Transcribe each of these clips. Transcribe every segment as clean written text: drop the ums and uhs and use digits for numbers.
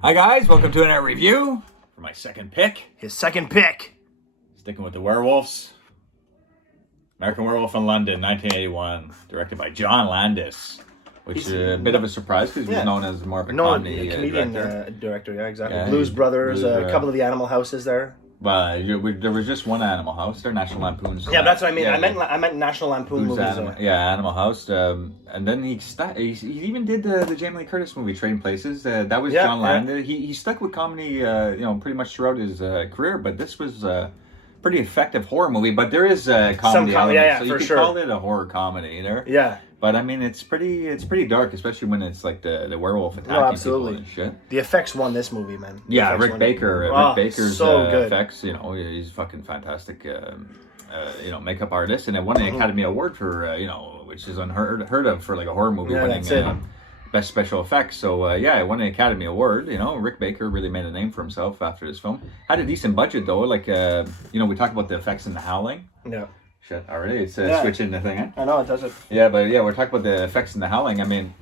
Hi guys, welcome to another review for my second pick. His second pick. Sticking with the werewolves. American Werewolf in London, 1981, directed by John Landis, which is a bit of a surprise because he's known as more of a comedy comedian director. Yeah, exactly. Yeah, Blues Brothers, a couple of the Animal Houses there. But there was just one Animal House. They're National Lampoon's. Yeah, that's what I mean. Yeah, I meant National Lampoon movies. Animal House. And then he even did the Jamie Lee Curtis movie Trading Places. That was John Landis. He stuck with comedy, pretty much throughout his career. But this was a pretty effective horror movie. But there is a comedy element, so you could call it a horror comedy there. Yeah. But I mean, it's pretty dark, especially when it's like the werewolf attacking people and shit. The effects won this movie, man. Yeah, Rick Baker. Rick Baker's so good. effects. He's fucking fantastic. Makeup artist, and it won an Academy Award for which is unheard of for like a horror movie winning best special effects. So it won an Academy Award. Rick Baker really made a name for himself after this film. Had a decent budget though. Like we talk about the effects in The Howling. Yeah. Shit, already it's switching the thing. I know it does it. Yeah, but we're talking about the effects in The Howling. I mean,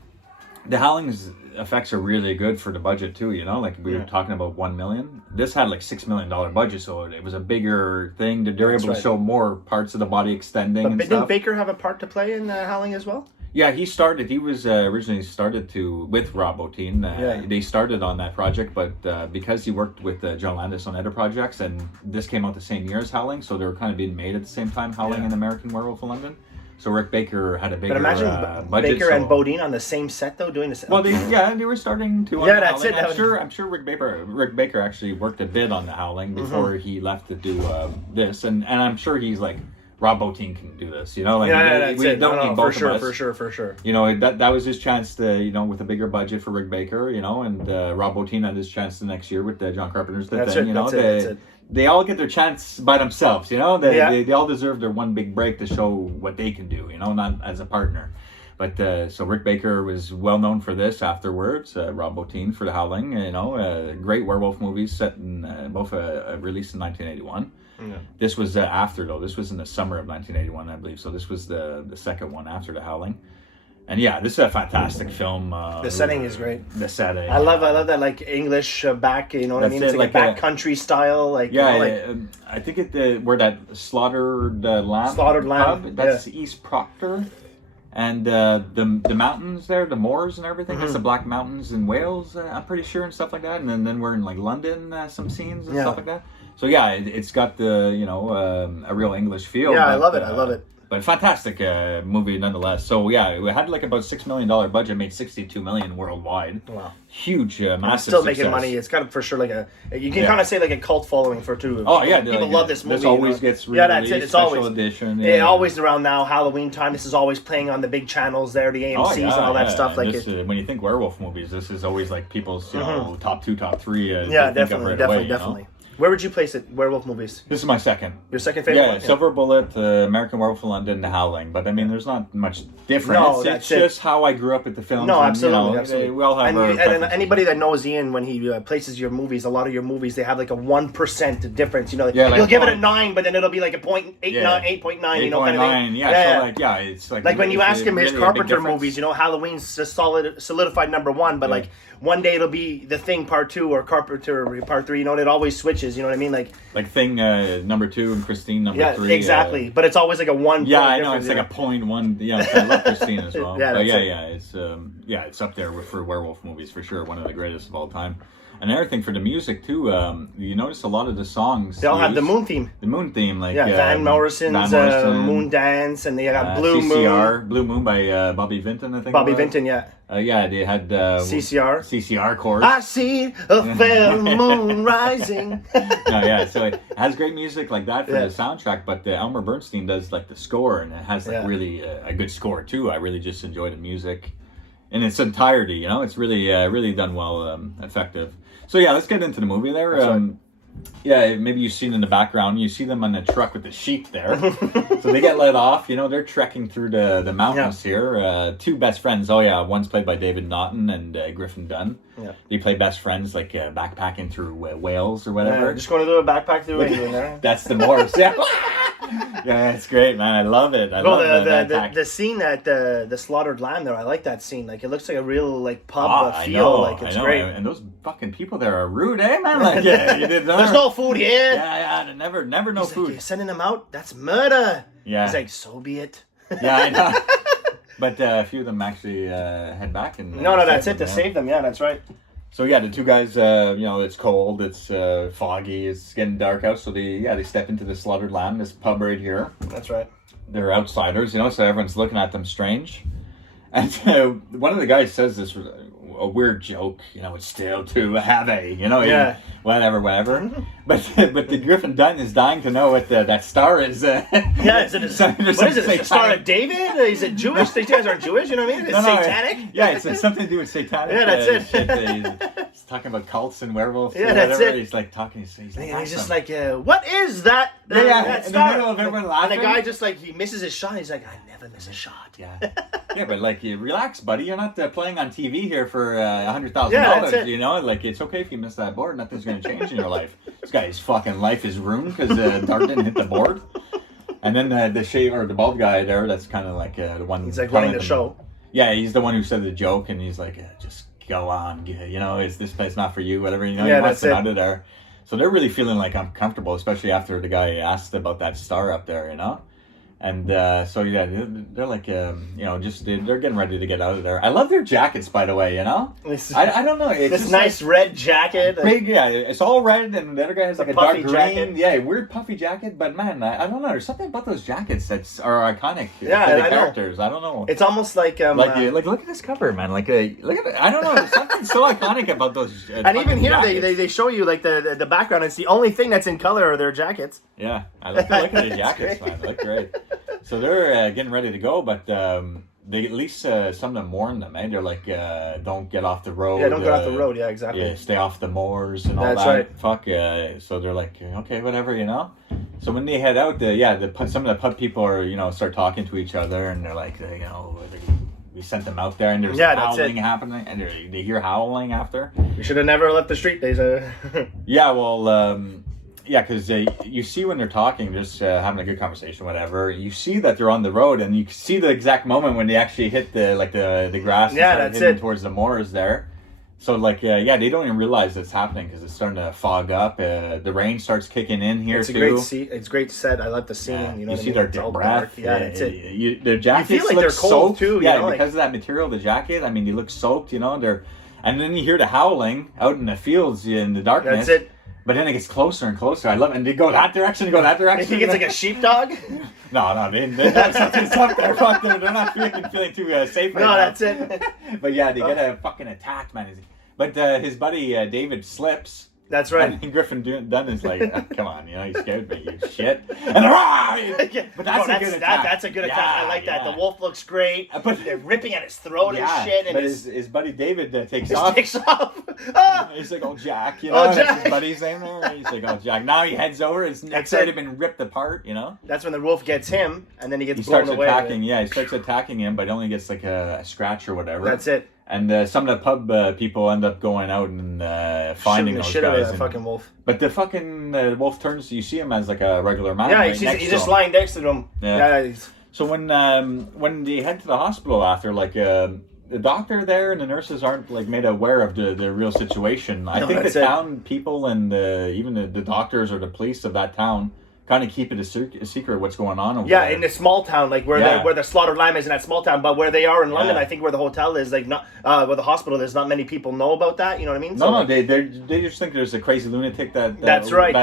The Howling's effects are really good for the budget too. Like we were talking about 1 million. This had like $6 million budget, so it was a bigger thing. They're able to show more parts of the body extending. But didn't Baker have a part to play in Howling as well? Yeah, he was originally started with Rob Bottin. They started on that project, but because he worked with John Landis on other projects, and this came out the same year as Howling, so they were kind of being made at the same time, Howling and American Werewolf in London. So Rick Baker had a bigger budget. But imagine Baker and Bottin on the same set though, doing the same. Well, they were starting to. Yeah, that's Howling. it. I'm sure Rick Baker actually worked a bit on the Howling before he left to do this, and I'm sure he's like, Rob Bottin can do this, that's it. Don't need both of us. For sure. That was his chance to, with a bigger budget for Rick Baker, and Rob Bottin had his chance the next year with John Carpenter's The Thing. That's it. They all get their chance by themselves, They all deserve their one big break to show what they can do, not as a partner. But so Rick Baker was well known for this afterwards. Rob Bottin for The Howling, great werewolf movies set in both released in 1981. Yeah. This was after though. This was in the summer of 1981, I believe. So this was the second one after The Howling. And this is a fantastic film. The setting is great. The setting. I love that like English back. You know what I mean? It's like a backcountry style. I think where that slaughtered lamb. Pub, that's East Proctor. And the mountains there, the moors and everything. That's the Black Mountains in Wales, I'm pretty sure, and stuff like that. And then we're in like London, some scenes and stuff like that. So it's got the a real English feel. Yeah, I love it. But fantastic movie nonetheless. So we had like about $6 million budget, made $62 million worldwide. Wow, huge, massive. Still success. Making money. It's kind of for sure you can kind of say like a cult following for two. Oh yeah, people love this movie. This always gets released. That's it. It's special always edition. Yeah, always around now Halloween time. This is always playing on the big channels there, the AMC's and all that stuff. Like when you think werewolf movies, this is always like people's top 2, top 3. Definitely. Where would you place it? Werewolf movies. This is my second. Your second favorite one? Yeah, Silver Bullet, American Werewolf in London, The Howling. But I mean, there's not much difference. No, it's just how I grew up with the films. No, absolutely. We all have and anybody that knows Ian, when he places your movies, a lot of your movies, they have like a 1% difference. You'll give it a 9, but then it'll be like a 8.9. 8.9. Kind of thing. It's like when you ask him his Carpenter movies, Halloween's just solidified number 1, but like one day it'll be The Thing Part 2 or Carpenter Part 3. It always switches. You know what I mean? Like Thing number 2 and Christine number 3. Yeah, exactly. But it's always like a 1. Yeah, I know. It's like a 0.1. Yeah, I love Christine as well. It's up there for werewolf movies for sure. One of the greatest of all time. Another thing for the music too, you notice a lot of the songs. They all have the moon theme. The moon theme, like Van Morrison's Moon Dance, and they got Blue Moon. Blue Moon by Bobby Vinton, I think. Bobby Vinton, yeah. They had CCR chorus. I see a fair moon rising. So it has great music like that for the soundtrack, but Elmer Bernstein does like the score, and it has like really a good score too. I really just enjoy the music in its entirety. It's really really done well, effective. So let's get into the movie there. Maybe you've seen in the background, you see them on a truck with the sheep there. So they get let off, they're trekking through the mountains here. Two best friends. One's played by David Naughton and Griffin Dunn. Yeah. They play best friends, like backpacking through Wales or whatever. Just going to do a backpack through England there. That's the Morse, yeah. Yeah, it's great, man. I love it. I love the scene at the slaughtered lamb there. I like that scene. Like, it looks like a real like pub feel. Like, it's great. And those fucking people there are rude, eh, man? Like, yeah, you did. There's no food here. Yeah, never no He's food. Like, you're sending them out. That's murder. Yeah. He's like, so be it. Yeah, I know. But a few of them actually head back and that's it to save them. Yeah, that's right. So yeah, the two guys, it's cold, it's foggy, it's getting dark out. So they step into the Slaughtered Lamb, this pub right here. That's right. They're outsiders, so everyone's looking at them strange. And one of the guys says this was a weird joke, it's still to have a, whatever. But the Griffin Dunn is dying to know what that star is. Is it a Star of David? Is it Jewish? These guys aren't Jewish, you know what I mean? It's satanic? Yeah, it's something to do with satanic. Yeah, that's it. He's talking about cults and werewolves. Yeah, that's it. He's like talking. He's just like, what is that? That star? In the middle of everyone laughing. And the guy just like, he misses his shot. He's like, I never miss a shot. Yeah. Yeah, but like, relax, buddy. You're not playing on TV here for $100,000. Like, it's okay if you miss that board. Nothing's going to change in your life. This guy's fucking life is ruined because Dart didn't hit the board. And then the bald guy there, that's kind of like the one. He's like running the show. Yeah, he's the one who said the joke, and he's like, just go on. Is this place not for you? Whatever. He wants them out of there. So they're really feeling like uncomfortable, especially after the guy asked about that star up there. And they're like, they're getting ready to get out of there. I love their jackets, by the way, I don't know. It's this nice red jacket. Big, it's all red, and the other guy has like a dark green. Jacket. Yeah, weird puffy jacket, but man, I don't know. There's something about those jackets that are iconic to the characters. I don't know. It's almost like... look at this cover, man. Look at it. I don't know. There's something so iconic about those and even here, they show you like the background. It's the only thing that's in color are their jackets. Yeah, I look at the jackets, man. They look great. So they're getting ready to go, but they at least some of them warn them. They're like, don't get off the road. Yeah, don't get off the road. Yeah, exactly. Yeah, stay off the moors and all that. Right. Fuck. So they're like, okay, whatever, So when they head out, some of the pub people are, start talking to each other, and they're like, we sent them out there, and there's howling happening, and they hear howling after. We should have never left the street. Yeah, well. Yeah, because you see when they're talking, just having a good conversation, whatever. You see that they're on the road, and you see the exact moment when they actually hit the grass. Yeah, that's it. Towards the moors there. So they don't even realize it's happening because it's starting to fog up. The rain starts kicking in here too. It's great set. I like the scene. Yeah, you see their breath. Yeah, that's it. Their jackets you feel like look they're cold soaked too. Because of that material, the jacket. I mean, they look soaked. And then you hear the howling out in the fields in the darkness. That's it. But then it gets closer and closer. I love it. And they go that direction, You think it's like a sheepdog? No, they have something up there. They're not feeling too safe right now. That's it. But yeah, they get a fucking attacked, man. But his buddy David slips. That's right. And Griffin Dunn is like, come on, you scared me, you shit. And but that's a good attack. That's a good attack. I like that. The wolf looks great. But they're ripping at his throat and shit. And but his buddy David takes off. He's like, oh, Jack. Jack. That's his buddy's name there. He's like, oh, Jack. Now he heads over. His neck's already been ripped apart, That's when the wolf gets him, and then he gets blown away. He starts attacking him, but only gets like a scratch or whatever. That's it. And some of the pub people end up going out and finding those shit guys. Out of that fucking wolf. But the fucking wolf turns. You see him as like a regular man. Yeah, he's just lying next to them. Yeah. So when they head to the hospital after, the doctor there and the nurses aren't made aware of the real situation. I think the town people and even the doctors or the police of that town kind of keep it a secret what's going on over there. In the small town, where the slaughtered lamb is in that small town, but where they are in London, I think where the hotel is, not where the hospital is, not many people know about that. You know what I mean? No, they just think there's a crazy lunatic that that's right.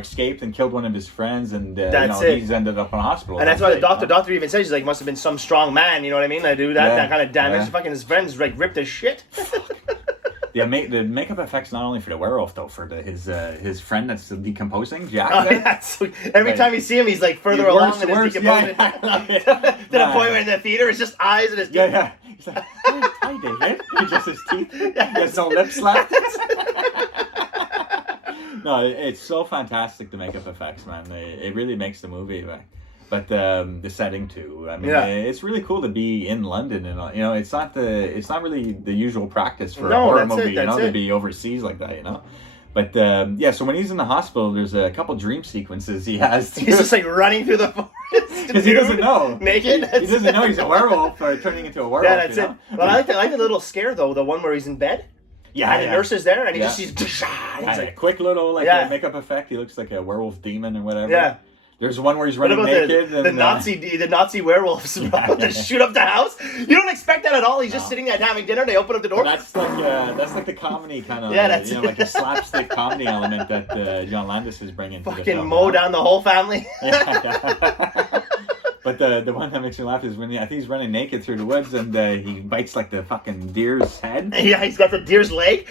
Escaped and killed one of his friends, and he's ended up in a hospital. And that's why the doctor even says, he's like, must have been some strong man. You know what I mean? They do that kind of damage. Fucking his friends ripped his shit. The makeup effects not only for the werewolf though, for his friend that's decomposing, Jack. So every time you see him, he's further along in his decomposing. To the point where in the theater, it's just eyes and his teeth. Yeah. He's like, hi, David. He just his teeth. He has no lips left. No, it's so fantastic, the makeup effects, man. It really makes the movie. But the setting too. I mean, it's really cool to be in London, and it's not really the usual practice for a horror movie, to be overseas like that, But so when he's in the hospital, there's a couple dream sequences he has. He's just like running through the forest because he doesn't know naked. He doesn't know he's a werewolf or turning into a werewolf. Yeah, that's it. Well, I like the little scare though, the one where he's in bed. Yeah, and the nurse is there, and he just sees. He's like a quick little makeup effect. He looks like a werewolf demon or whatever. Yeah. There's one where he's running naked. The Nazi werewolves just shoot up the house. You don't expect that at all. He's just sitting there having dinner. They open up the door. But that's like the comedy kind of like the slapstick comedy element that John Landis is bringing. Fucking mow down the whole family. But the one that makes me laugh is when I think he's running naked through the woods and he bites like the fucking deer's head. Yeah, he's got the deer's leg.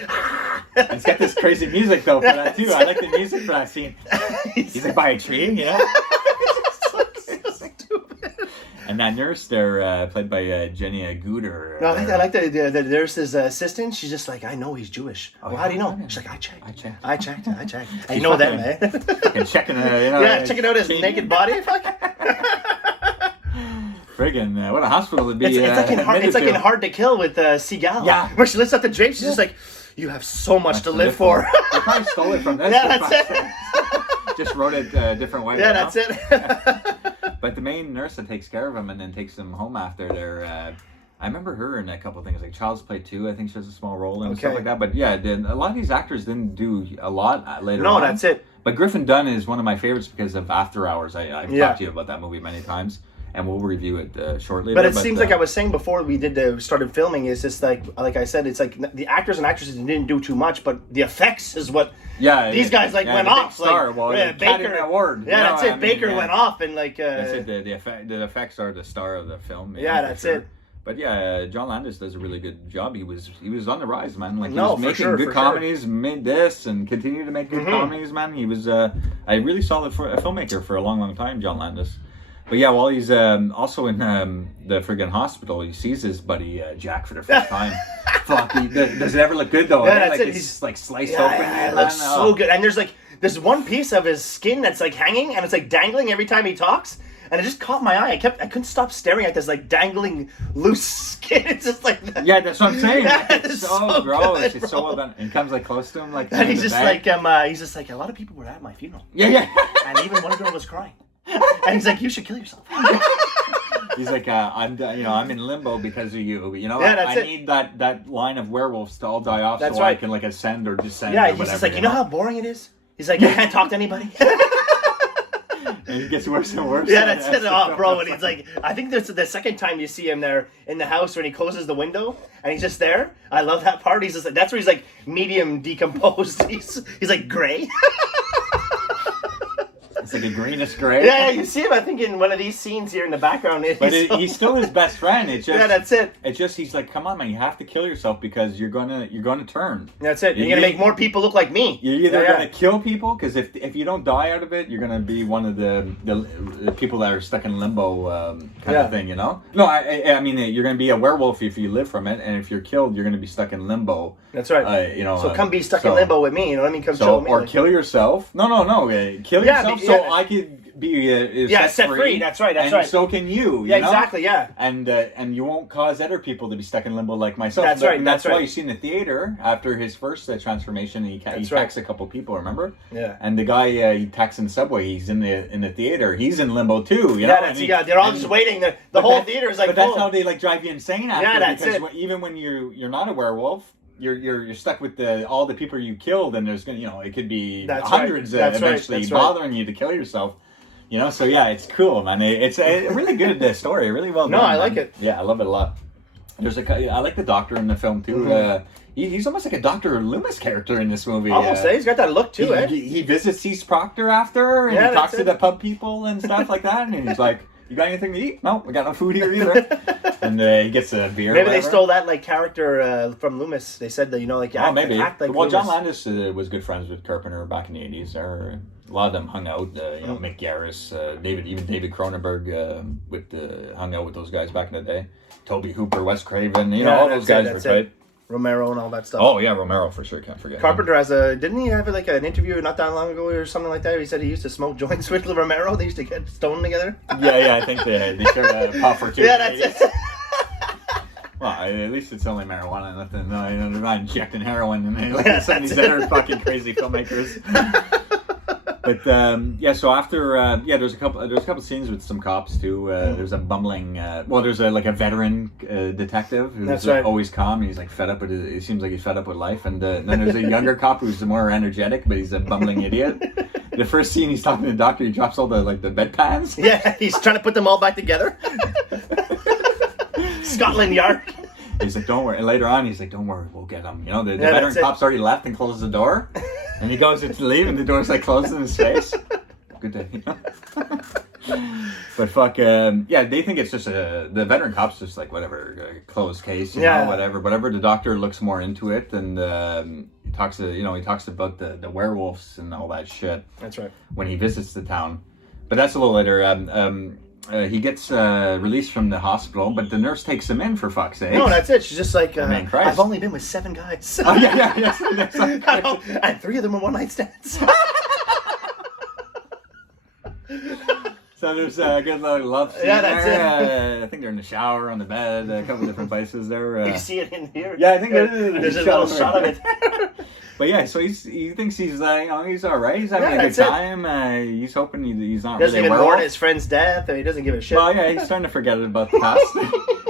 It's got this crazy music though for that too. I like the music for that scene. He's like by a tree, so stupid. And that nurse there, played by Jenny Guder. No, I like the nurse's assistant. She's just like, I know he's Jewish. Well, how do you know? She's like, I checked. And you know that, man. And checking, checking out his naked body. Friggin', what a hospital it'd be. It's like in Hard to Kill with Seagal. Yeah. Where she lifts up the drapes, she's just like, you have so much to live for. They probably stole it from this. Yeah, that's it. Just wrote it a different way. Yeah, that's it. But the main nurse that takes care of him and then takes him home after, I remember her in a couple of things, like Child's Play 2, I think she has a small role in stuff like that. But yeah, a lot of these actors didn't do a lot later on. No, that's it. But Griffin Dunne is one of my favorites because of After Hours. I've talked to you about that movie many times. And we'll review it shortly. But it seems like I was saying before we started filming, is just like I said, it's like the actors and actresses didn't do too much, but the effects is what these guys went off. Star, like Baker Award. Yeah, that's it. Baker went off and like. That's it. The effects are the star of the film. Yeah, that's it. But yeah, John Landis does a really good job. He was on the rise, man. Like he was making good comedies, made this, and continued to make good comedies, man. He was a really solid filmmaker for a long, long time, John Landis. But yeah, while he's also in the friggin' hospital, he sees his buddy Jack for the first time. Fuck, does it ever look good though? Yeah, that's it. He's like sliced open. Yeah, it looks so good. And there's one piece of his skin that's like hanging and it's like dangling every time he talks. And it just caught my eye. I couldn't stop staring at this like dangling loose skin. It's just like that. Yeah, that's what I'm saying. Yeah, it's so gross. Good, it's so well done. And comes like close to him, like. And he's just like a lot of people were at my funeral. Yeah. And even one girl was crying. And he's like, you should kill yourself. He's like, I'm in limbo because of you. I need that line of werewolves to all die off I can like ascend or descend. Yeah, he's just like, you know how boring it is? He's like, I can't talk to anybody. And it gets worse and worse. Yeah, that's it. Oh, bro, and he's like, I think there's the second time you see him there in the house when he closes the window and he's just there. I love that part. He's just like, that's where he's like medium decomposed. He's like gray. It's like a greenish gray. Yeah, you see him, I think, in one of these scenes here in the background. But he's still his best friend. It's just, yeah, that's it. It's just, he's like, come on, man, you have to kill yourself because you're gonna turn. That's it. You're gonna make more people look like me. You're either gonna kill people, because if you don't die out of it, you're gonna be one of the people that are stuck in limbo kind of thing, No, I mean, you're gonna be a werewolf if you live from it, and if you're killed, you're gonna be stuck in limbo. That's right. So come be stuck in limbo with me. You know what I mean? Come chill with me. Or kill yourself. No. Kill yourself so I could be set free. That's right. And so can you. Yeah, exactly. Yeah. And you won't cause other people to be stuck in limbo like myself. That's right. That's why you see in the theater after his first transformation, he attacks a couple people. Remember? Yeah. And the guy he attacks in the subway. He's in the theater. He's in limbo too. They're all just waiting. The whole theater is like. But that's how they like drive you insane after. Yeah, that's it. Even when you're not a werewolf. You're stuck with all the people you killed, and there's gonna it could be hundreds eventually bothering you to kill yourself. So yeah, it's cool, man. It's a really good story, really well done. No, I like it. Yeah, I love it a lot. I like the doctor in the film too. Mm-hmm. He's almost like a Dr. Loomis character in this movie. Almost, he's got that look too. He visits East Proctor after, and he talks to the pub people and stuff like that, and he's like, "You got anything to eat? No, we got no food here either." And he gets a beer. Maybe they stole that like character from Loomis. They said that maybe. Act like John Loomis. Landis was good friends with Carpenter back in the 80s. A lot of them hung out. Mick Garris, David Cronenberg hung out with those guys back in the day. Toby Hooper, Wes Craven, all those guys were tight. Romero and all that stuff. Oh yeah, Romero for sure. Can't forget. Carpenter didn't he have like an interview not that long ago or something like that? He said he used to smoke joints with Romero. They used to get stoned together. Yeah, I think they shared a puff or two. Yeah, that's it. Well, at least it's only marijuana, nothing. No, they're not injecting heroin, and like some of these other fucking crazy filmmakers. But so after there's a couple scenes with some cops too. There's a bumbling. There's a veteran detective who's always calm. And he's like fed up with it. It seems like he's fed up with life. And then there's a younger cop who's more energetic, but he's a bumbling idiot. The first scene, he's talking to the doctor. He drops all the bedpans. Yeah, he's trying to put them all back together. Scotland Yard. He's like, don't worry. And later on, he's like, don't worry, we'll get him. The veteran cop's already left and closed the door. And he goes to leave, and the door's like closed in his face. Good day. But fuck, they think it's just the veteran cop's just like whatever, closed case, whatever. Whatever. The doctor looks more into it, and he talks about the werewolves and all that shit. That's right. When he visits the town, but that's a little later. He gets released from the hospital, but the nurse takes him in for fuck's sake. No, that's it. She's just like, I've only been with 7 guys. Oh, yes. And 3 of them were one-night stands. So there's a good love scene there. I think they're in the shower, on the bed, a couple different places there. You see it in here? Yeah, I think there's a little shot of it. But yeah, so he thinks he's he's all right. He's having a good time. He's hoping he's not doesn't really even mourn his friend's death, or he doesn't give a shit. Well, yeah, he's starting to forget about the past.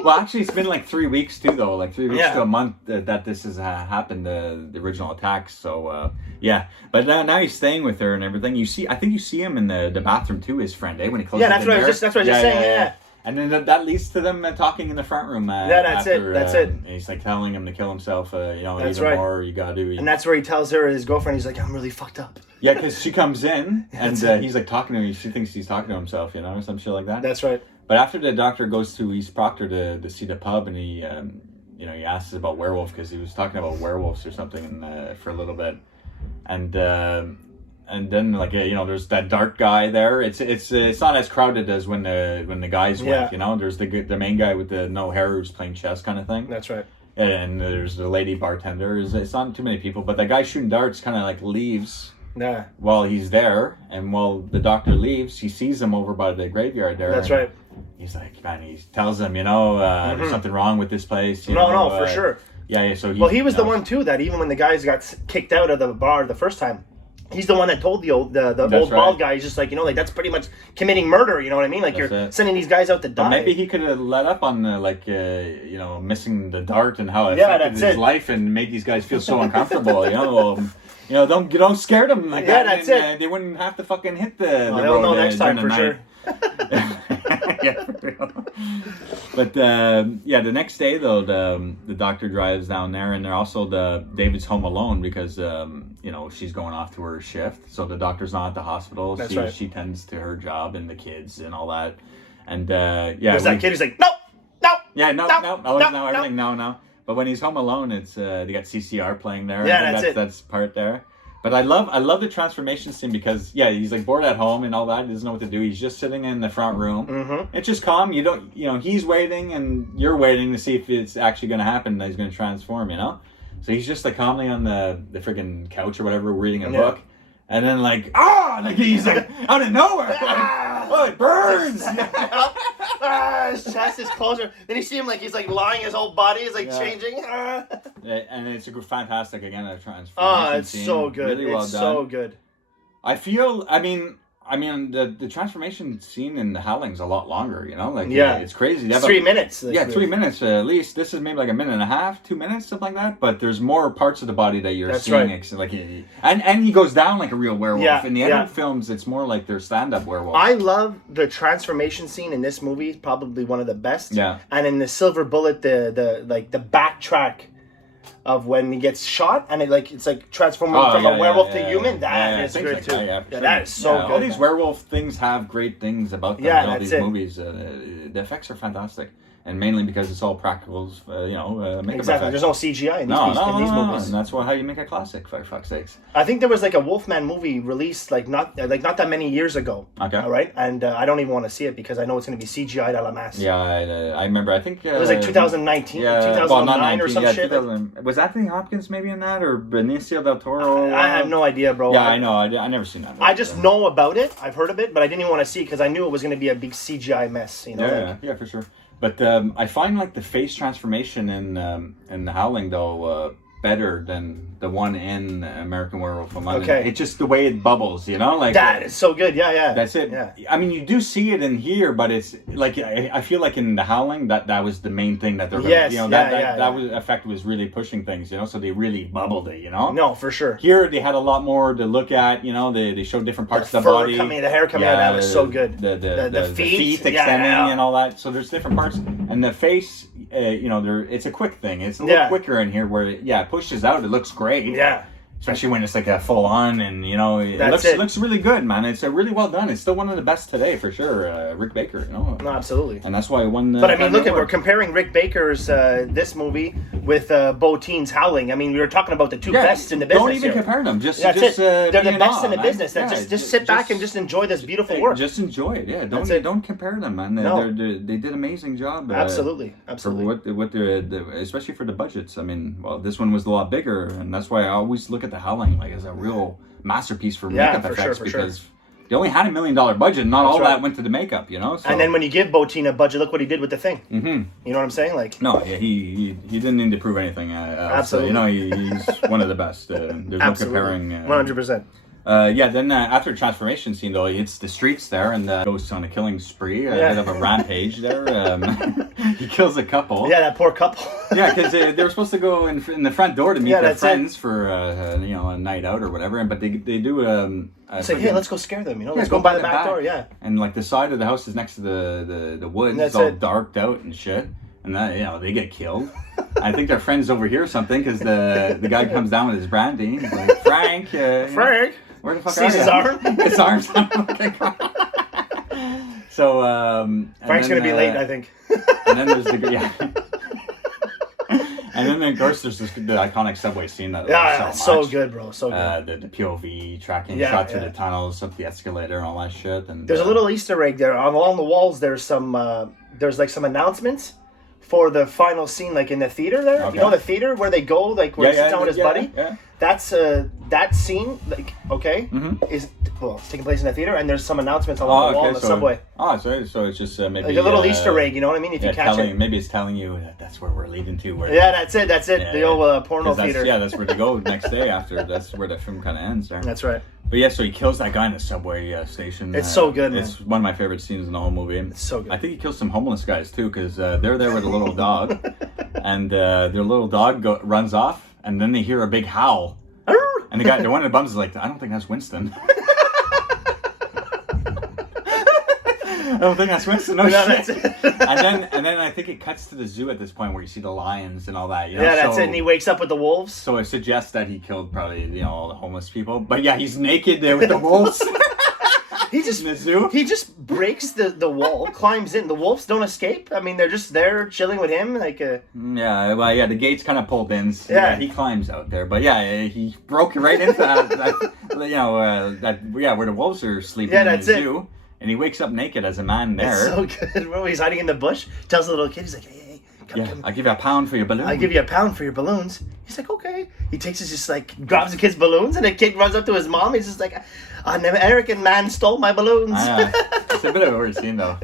Well, actually, it's been like 3 weeks too, though. Like 3 weeks to a month that this has happened. The original attacks. So but now he's staying with her and everything. I think you see him in the bathroom too. His friend, when he closes. Yeah, that's what I was just saying. Yeah. And then that leads to them talking in the front room. That's it. And he's like telling him to kill himself. That's even more. You gotta do. And that's where he tells her, his girlfriend, he's like, I'm really fucked up. Yeah, because she comes in and he's like talking to her. She thinks he's talking to himself, or some shit like that. That's right. But after the doctor goes to East Proctor to see the pub, and he he asks about werewolf because he was talking about werewolves or something for a little bit, and then there's that dark guy there. It's not as crowded as when the guys went. There's the main guy with the no hair who's playing chess kind of thing. That's right. And there's the lady bartender. It's not too many people, but that guy shooting darts kind of like leaves. Yeah. While he's there, and while the doctor leaves, he sees him over by the graveyard there. That's right. He's like, man, he tells him, there's something wrong with this place. No, for sure. Yeah. So he was the one too that even when the guys got kicked out of the bar the first time, he's the one that told the old bald guy. He's just like, that's pretty much committing murder. You know what I mean? Like you're sending these guys out to die. But maybe he could have let up on missing the dart and how it affected his life and made these guys feel so uncomfortable. Don't scare them like that. That's it. They wouldn't have to fucking hit the road. They'll know next time for sure. Yeah, for real. But the next day though, the doctor drives down there, and they're also David's home alone because she's going off to her shift, so the doctor's not at the hospital. That's right. She tends to her job and the kids and all that, and there's that kid who's like, no. Everything no. But when he's home alone, it's they got CCR playing there. Yeah, that's part there. But I love the transformation scene because he's like bored at home and all that. He doesn't know what to do. He's just sitting in the front room. Mm-hmm. It's just calm. He's waiting and you're waiting to see if it's actually going to happen. That he's going to transform. So he's just like calmly on the freaking couch or whatever, reading a book, and then he's like out of nowhere. Oh, it burns. His chest is closer. Then you see him he's lying. His whole body is changing. And it's a fantastic again a transformation. Oh, it's scene. So good. Really well it's done. So good. I feel. I mean, the transformation scene in the Howling's a lot longer. It's crazy. It's 3 minutes. 3 minutes at least. This is maybe like a minute and a half, 2 minutes, something like that. But there's more parts of the body that you're seeing. Right. And he goes down like a real werewolf. Yeah, in the other films, it's more like they're stand-up werewolves. I love the transformation scene in this movie. Probably one of the best. Yeah. And in the Silver Bullet, the backtrack of when he gets shot and it's transforming from a werewolf to human. That is good too. That is so good. All these werewolf things have great things about them. All these movies, the effects are fantastic, and mainly because it's all practicals. Exactly. There's no CGI in these movies. And that's how you make a classic. For fuck's sakes. I think there was a Wolfman movie released not that many years ago. Okay. All right, and I don't even want to see it because I know it's going to be CGI'd a la masse. Yeah, I remember. I think it was 2019, 2009 or some shit. Was Anthony Hopkins maybe in that, or Benicio del Toro? I have no idea, bro. Yeah, I know. I never seen that. I just know about it. I've heard of it, but I didn't even want to see it because I knew it was going to be a big CGI mess. Yeah, for sure. But I find like the face transformation in the Howling though better than the one in American Werewolf in London. Okay. It's just the way it bubbles, you know? Like that is so good. Yeah. That's it. Yeah. I mean, you do see it in here, but it's like I feel like in the Howling that was the main thing that they're yes, you know that effect was really pushing things, you know. So they really bubbled it, you know. No, for sure. Here they had a lot more to look at, you know. They showed different parts of the body, the hair coming out. That was so good. The feet extending and all that. So there's different parts, and the face, you know, it's a quick thing. It's a little quicker in here where it pushes out. It looks great. Yeah. Especially when it's like a full on, and you know, it looks really good, man. It's really well done. It's still one of the best today for sure. Rick Baker, you know. No, absolutely. And that's why I won. But I mean, look at we're comparing Rick Baker's this movie with Botine's Howling. I mean, we were talking about the two best in the business. Don't even compare them. They're the best in the business. Just sit back and just enjoy this beautiful work. Just enjoy it. Yeah. Don't compare them, man. They did an amazing job. Absolutely. For what they're especially for the budgets. I mean, well, this one was a lot bigger, and that's why I always look at the Howling like as a real masterpiece for makeup effects because they only had $1 million budget. Not all that went to the makeup, you know. So. And then when you give Botine a budget, look what he did with the Thing. Mm-hmm. You know what I'm saying? Like he didn't need to prove anything. Absolutely, you know, he's one of the best. There's no comparing. 100%. Then after the transformation scene, though, he hits the streets there and goes on a killing spree, a bit of a rampage there. He kills a couple. Yeah, that poor couple. Because they were supposed to go in the front door to meet their friends for you know, a night out or whatever. But they do. It's like, hey, let's go scare them. You know, let's go by the back door. Yeah. And like the side of the house is next to the woods. It's all darked out and shit. And that, you know, they get killed. I think their friends over here or something because the guy comes down with his brandy. He's like, Frank. Frank. Where the fuck sees his arm? His arm's So Frank's gonna be late, I think. And then there's and then of course there's the iconic subway scene that so good, bro. So good. The POV tracking shot through the tunnels, up the escalator, and all that shit. And there's a little Easter egg there along the walls. There's some there's some announcements for the final scene, like in the theater there. Okay. You know the theater where they go, like where he sits down with his buddy. Yeah. That's that scene, like is it's taking place in the theater, and there's some announcements along the wall in the subway. So it's just maybe like a little Easter egg, you know what I mean? If you catch it, maybe it's telling you that's where we're leading to. That's it. Yeah, the old porno theater. Yeah, that's where they go next day after. That's where the film kind of ends there. That's right. But yeah, so he kills that guy in the subway station. It's so good, man. It's one of my favorite scenes in the whole movie. It's so good. I think he kills some homeless guys too, because they're there with a little dog, and their little dog runs off, and then they hear a big howl. And the one of the bums is like, I don't think that's Winston. I don't think that's Winston. No shit. And then I think it cuts to the zoo at this point where you see the lions and all that. You know? Yeah, that's it. And he wakes up with the wolves. So it suggests that he killed probably all the homeless people. But yeah, he's naked with the wolves. He just in the zoo. He just breaks the wall, climbs in. The wolves don't escape. I mean, they're just there chilling with him, like. The gate's kind of pulled in. So yeah, he climbs out there, but he broke right into that. Where the wolves are sleeping in the zoo, and he wakes up naked as a man there. It's so good. Bro, he's hiding in the bush. Tells the little kid, he's like, hey. Come. I'll give you £1 for your balloons. I'll give you £1 for your balloons. He's like, okay. He takes grabs the kid's balloons, and the kid runs up to his mom. He's just like, an American man stole my balloons. It's a bit of a weird scine, though.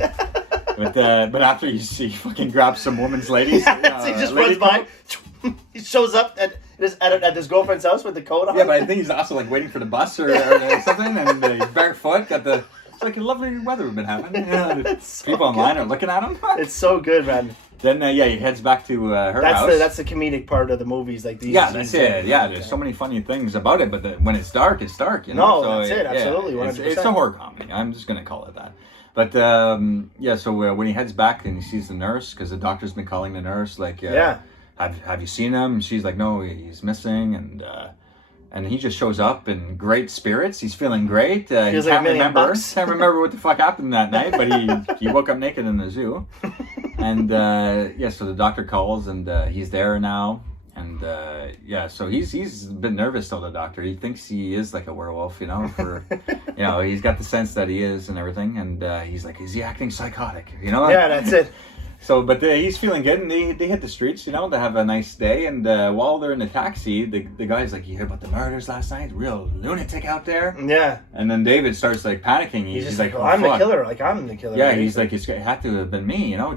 But after you see fucking grab some woman's ladies. He just runs by. He shows up at his girlfriend's house with the coat on. Yeah, but I think he's also waiting for the bus or something, and he's barefoot, got the... It's like a lovely weather we've been having. People online are looking at him. It's so good, man. Then he heads back to her house. That's the comedic part of the movies, like these. Yeah, that's it. Yeah, there's so many funny things about it, but when it's dark, it's dark. You know. No, that's it. Absolutely, 100%. It's a horror comedy. I'm just gonna call it that. But so when he heads back and he sees the nurse, because the doctor's been calling the nurse, like, have you seen him? And she's like, no, he's missing, and he just shows up in great spirits. He's feeling great. He can't remember what the fuck happened that night, but he woke up naked in the zoo. And so the doctor calls, and he's there now. And so he's a bit nervous though, the doctor. He thinks he is like a werewolf, you know, he's got the sense that he is and everything. And he's like, is he acting psychotic? You know? Yeah, that's it. So, but he's feeling good, and they hit the streets, you know, to have a nice day. And while they're in the taxi, the guy's like, "You heard about the murders last night? Real lunatic out there." Yeah. And then David starts like panicking. He's like, "Oh, I'm the killer. Like I'm the killer." Yeah, right? He's like, "It had to have been me, you know."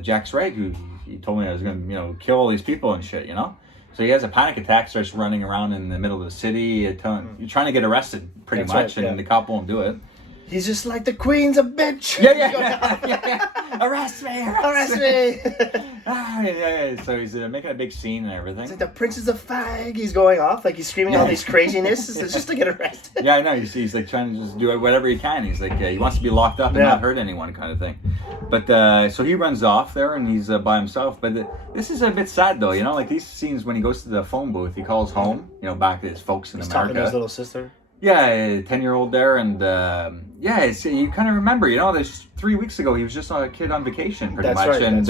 Jack's right. Who he told me I was gonna, you know, kill all these people and shit, you know. So he has a panic attack, starts running around in the middle of the city. You're trying to get arrested, pretty much, and the cop won't do it. He's just like, the queen's a bitch. Yeah. Arrest me. So he's making a big scene and everything. It's like the prince is a fag. He's going off, like he's screaming all these craziness. It's just to get arrested. Yeah, I know. He's like trying to just do whatever he can. He's like, he wants to be locked up and not hurt anyone, kind of thing. But so he runs off there and he's by himself. But this is a bit sad though, you know, like these scenes when he goes to the phone booth, he calls home, you know, back to his folks in America. He's talking to his little sister. Yeah, a 10-year-old there, and you kind of remember, you know, this 3 weeks ago he was just a kid on vacation, pretty much, right, and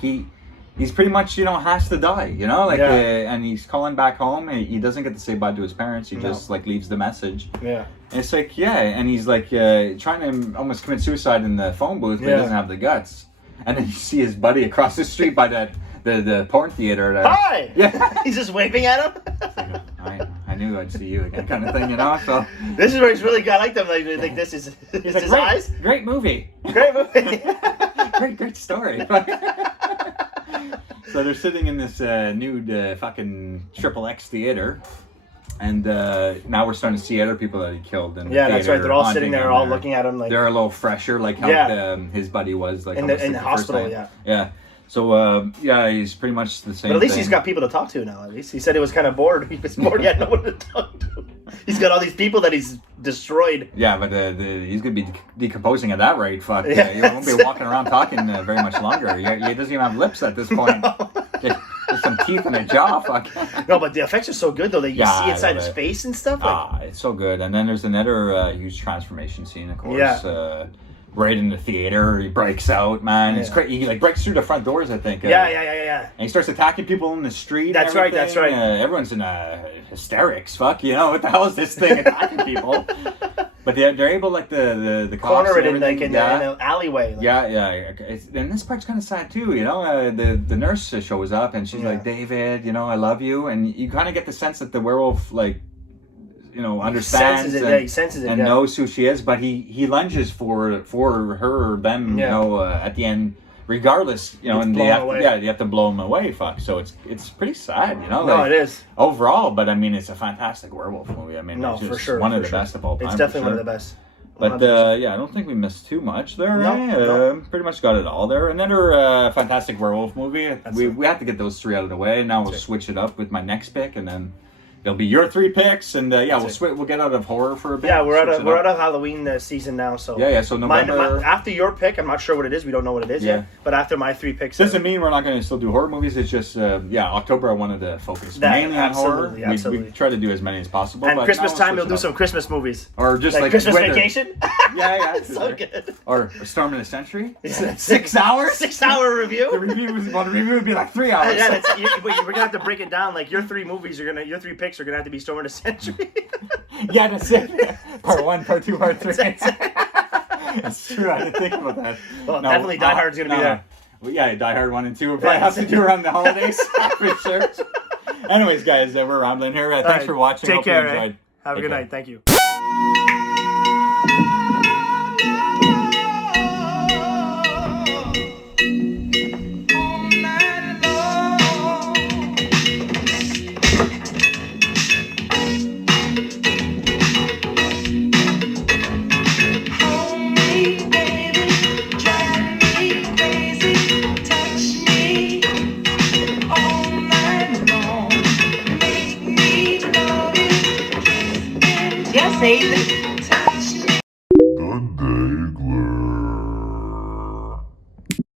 he's pretty much, you know, has to die, you know, like, and he's calling back home. He doesn't get to say bye to his parents. He just like leaves the message. Yeah, and it's like, and he's like trying to almost commit suicide in the phone booth, but he doesn't have the guts. And then you see his buddy across the street by the porn theater. Hi. Yeah, he's just waving at him. I knew I'd see you again, kind of thing, you know. So this is where he's really got like them. Like this is his eyes. Great movie. Great movie. great story. So they're sitting in this nude fucking XXX theater, and now we're starting to see other people that he killed. In the theater, that's right. They're all sitting there, all looking at him like they're a little fresher, like how his buddy was, like in the hospital. Yeah. So, he's pretty much the same. But at least thing. He's got people to talk to now, at least. He said he was kind of bored. He was bored, he had no one to talk to. He's got all these people that he's destroyed. Yeah, but he's going to be decomposing at that rate. Fuck. He won't be walking around talking very much longer. He doesn't even have lips at this point. No. There's some teeth in his jaw. Fuck. No, but the effects are so good, though, that you see inside his face and stuff. It's so good. And then there's another huge transformation scene, of course. Yeah. Right in the theater, he breaks out, man. It's crazy. He like breaks through the front doors, I think. Yeah. And he starts attacking people in the street. That's right. Everyone's in hysterics. Fuck, you know what the hell is this thing attacking people? But they're able, like the cops corner it in like in the alleyway. Like. And this part's kind of sad too. You know, the nurse shows up and she's like, "David, you know, I love you," and you kind of get the sense that the werewolf like. You know, understands he senses it, and knows who she is, but he lunges for her or them, you know, at the end, regardless, you know, and they have to blow him away. Fuck, so it's pretty sad, you know. No, it is overall, but I mean, it's a fantastic werewolf movie. I mean, no, it's for sure, one of the best of all time. It's definitely one of the best. But I don't think we missed too much there. No. Pretty much got it all there. Another fantastic werewolf movie. We have to get those three out of the way. Now we'll switch it up with my next pick, and then. It'll be your 3 picks, and we'll get out of horror for a bit. Yeah, we're out of Halloween season now, so So November. After your pick, I'm not sure what it is. We don't know what it is yet. But after my 3 picks, doesn't mean we're not going to still do horror movies. It's just October I wanted to focus mainly on horror. We try to do as many as possible. And Christmas time we'll do some Christmas movies, or just like Christmas winter. Vacation. It's so good. Or Storm in the Century. 6 hours. 6-hour review. The review would be like 3 hours. We're gonna have to break it down. Like your 3 picks are gonna have to be Storm in the Century. That's it. Part 1, Part 2, Part 3. That's true. I didn't think about that. Well, definitely Die Hard's gonna be there. Well, Die Hard 1 and 2 we'll probably have to do around the holidays for sure. Anyways, guys, we're rambling here. Thanks for watching. Take care. You enjoyed. Have a good night. Thank you. Save it.